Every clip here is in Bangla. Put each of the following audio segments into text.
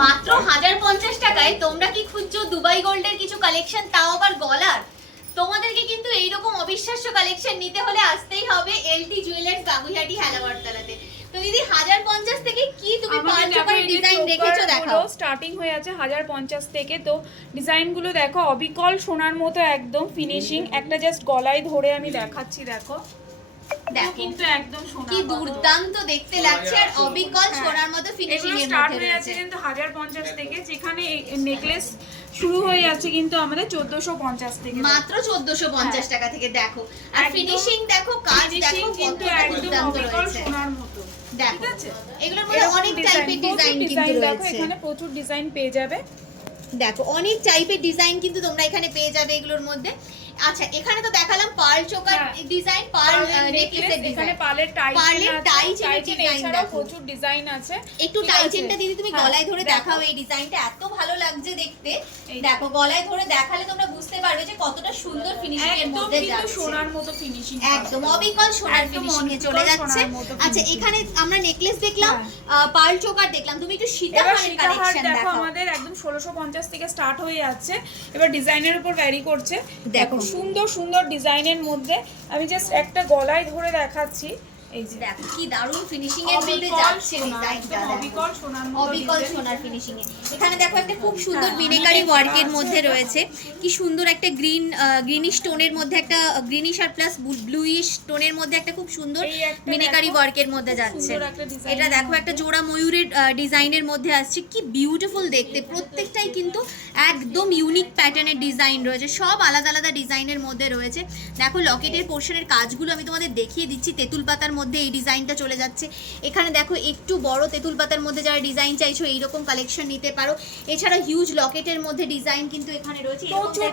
মাত্র 1050 টাকায় তোমরা কি খুঁজছো দুবাই গোল্ডের কিছু কালেকশন, তাও আবার গলার? তোমাদেরকে কিন্তু এইরকম অবিশ্বাস্য কালেকশন নিতে হলে আসতেই হবে এলটি জুয়েলার্স বাবুইহাটি হেলাবরতলাতে। তো দিদি 1050 থেকে কি তুমি পাঁচ চোকার ডিজাইন রেখেছো দেখাও। স্টার্টিং হয়ে আছে 1050 থেকে। তো ডিজাইনগুলো দেখো অবিকল সোনার মতো একদম ফিনিশিং। একটা জাস্ট গলায় ধরে আমি দেখাচ্ছি, দেখো দেখো কিন্তু একদম সোনা কি দুর্দান্ত দেখতে লাগছে আর অবিকল সোনার মতো ফিনিশিং এর স্টার্ট মধ্যে হয়ে রয়েছে। আছে কিন্তু 1050 থেকে, যেখানে নেকলেস শুরু হয়ে যাচ্ছে কিন্তু আমাদের 1450 থেকে, মাত্র 1450 টাকা থেকে। দেখো আর ফিনিশিং দেখো, কাজ দেখো কিন্তু কত একদম দুর্দান্ত অবিকল রয়েছে। সোনার মতো। দেখো ঠিক আছে, এগুলোর মধ্যে অনেক টাইপের ডিজাইন কিন্তু দেখো রয়েছে। এখানে প্রচুর ডিজাইন পেয়ে যাবে। দেখো অনেক টাইপের ডিজাইন কিন্তু তোমরা এখানে পেয়ে যাবে এগুলোর মধ্যে। আচ্ছা এখানে তো দেখালাম পার্ল চোকার ডিজাইন, পার্ল নেকলেসের ডিজাইন, এখানে পার্লের টাই চেনের ডিজাইন দেখো, প্রচুর ডিজাইন আছে। একটু টাই চেনটা দিদি তুমি গলায় ধরে দেখাও। এই ডিজাইনটা এত ভালো লাগছে দেখতে। দেখো গলায় ধরে দেখালে তোমরা বুঝতে পারবে যে কতটা সুন্দর ফিনিশিং এর মধ্যে যাচ্ছে। একদম সোনার মতো ফিনিশিং, একদম অবিকল সোনার ফিনিশিং এ চলে যাচ্ছে। আচ্ছা এখানে আমরা নেকলেস দেখলাম, পার্ল চোকার দেখলাম, তুমি একটু সীতাহারের কালেকশন দেখো। দেখাও। আমাদের একদম 1650 থেকে স্টার্ট হয়ে যাচ্ছে, এবার ডিজাইনের উপর ভ্যারি করছে। দেখো সুন্দর সুন্দর ডিজাইনের মধ্যে আমি জাস্ট একটা গলায় ধরে দেখাচ্ছি। এই যে দেখো কি দারুণ ফিনিশিং এর মধ্যে যাচ্ছে ডিজাইনটা, অবিকল সোনার মতো, অবিকল সোনার ফিনিশিং এ। এখানে দেখো একটা খুব সুন্দর মিনেকারি ওয়ার্কের মধ্যে রয়েছে, কি সুন্দর একটা গ্রিনিশ টোনের মধ্যে, একটা গ্রিনিশ আর প্লাস ব্লুইশ টোনের মধ্যে একটা খুব সুন্দর মিনেকারি ওয়ার্কের মধ্যে যাচ্ছে। এটা দেখো একটা জোড়া ময়ূরের ডিজাইনের মধ্যে আসছে, কি বিউটিফুল দেখতে। প্রত্যেকটাই কিন্তু একদম ইউনিক প্যাটার্নের ডিজাইন রয়েছে, সব আলাদা আলাদা ডিজাইনের মধ্যে রয়েছে। দেখো লকেটের পোর্শনের কাজগুলো আমি তোমাদের দেখিয়ে দিচ্ছি। তেঁতুল পাতার মধ্যে এই ডিজাইনটা চলে যাচ্ছে। এখানে দেখো একটু বড় তেঁতুল পাতার মধ্যে যারা ডিজাইন চাইছো এইরকম কালেকশন নিতে পারো। এছাড়া হিউজ লকেটের মধ্যে ডিজাইন কিন্তু এখানে রয়েছে, প্রচুর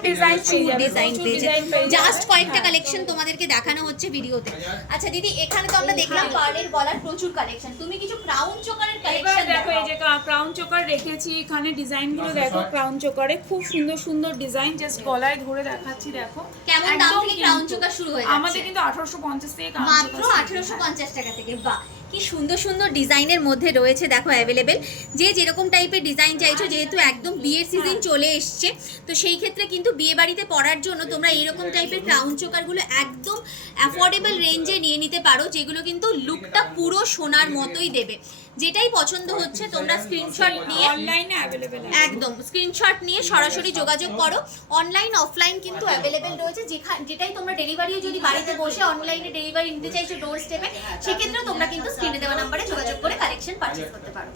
ডিজাইন পেয়েছে। জাস্ট কয়েকটা কালেকশন তোমাদেরকে দেখানো হচ্ছে ভিডিওতে। আচ্ছা দিদি এখানে তো আমরা দেখলাম পার্লের গলার প্রচুর কালেকশন, তুমি কিছু ক্রাউন চোকারের কালেকশন দেখো। এই যে ক্রাউন চোকার রেখেছি এখানে, ডিজাইনগুলো দেখো। ক্রাউন চোকারে খুব সুন্দর সুন্দর ডিজাইন, জাস্ট গলায় ধরে দেখাচ্ছি। দেখো কেমন দাম থেকে ক্রাউন চোকার শুরু হয়ে যাচ্ছে? আমাদের কিন্তু 1850 থেকে, মাত্র 1850 টাকা থেকে। বাহ কি সুন্দর সুন্দর ডিজাইনের মধ্যে রয়েছে দেখো অ্যাভেলেবেল। যে যেরকম টাইপের ডিজাইন চাইছো, যেহেতু একদম বিয়ের সিজন চলে এসছে, তো সেই ক্ষেত্রে কিন্তু বিয়ে বাড়িতে পরার জন্য তোমরা এইরকম টাইপের ক্রাউন চোকারগুলো একদম অ্যাফোর্ডেবল রেঞ্জে নিয়ে নিতে পারো, যেগুলো কিন্তু লুকটা পুরো সোনার মতোই দেবে। যেটাই পছন্দ হচ্ছে তোমরা স্ক্রিনশট নিয়ে অনলাইনে অ্যাভেলেবেল, একদম স্ক্রিনশট নিয়ে সরাসরি যোগাযোগ করো। অনলাইন অফলাইন কিন্তু অ্যাভেলেবেল রয়েছে। যেটাই তোমরা ডেলিভারিও যদি বাড়িতে বসে অনলাইনে ডেলিভারি নিতে চাইছো ডোর স্টেপে, সেক্ষেত্রে তোমরা কিন্তু স্ক্রিনে দেওয়া নাম্বারে যোগাযোগ করে কালেকশন পারচেজ করতে পারো।